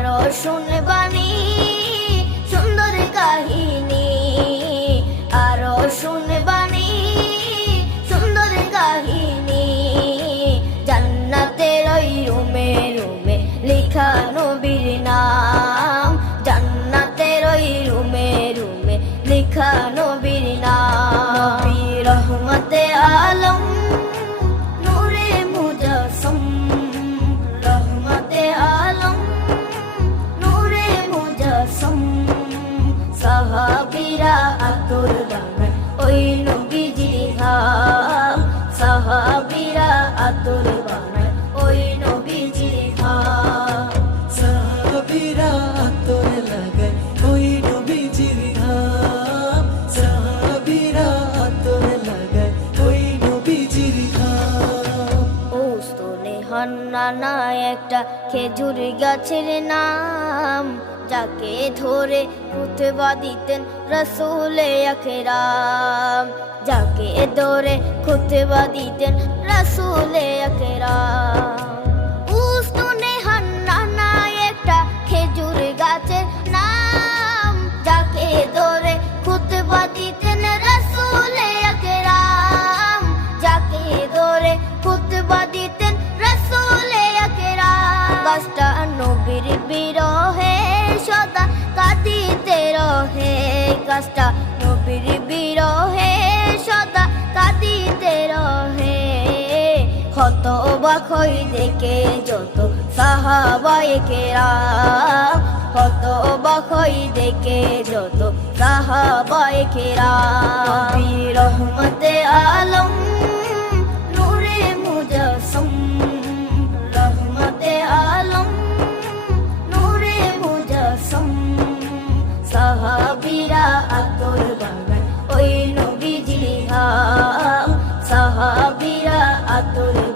আরও কাহিনী। আরও শুনবানি, সুন্দর কাহিনী। রুমে রুমে নবীর নাম। রুমে নবীর নাম। রহমতে আলম ওই নবীজির ঘাম সাহাবিরা আতর বানায়। ওই নবীজির ঘাম সাহাবীরা আতর লাগায় ওই নবীজির ধাম সাহাবীরা আতর লাগায় ওই নবীজির ধাম ওস্তনে হান্নানা একটা খেজুর গাছের নাম যাকে ধরে খুতবা দিতেন রসুলে আখেরাম যাকে ধরে খুতবা দিতেন রসুলে আখেরাম গাছটা নবীর বিরহে, সদা কাঁদিতে রহে। ক্ষত বাখই দেখে যত সাহাবায়ে কত বাখই দেখে যত সাহাবায়ে কেরাম রহমতে আলম atore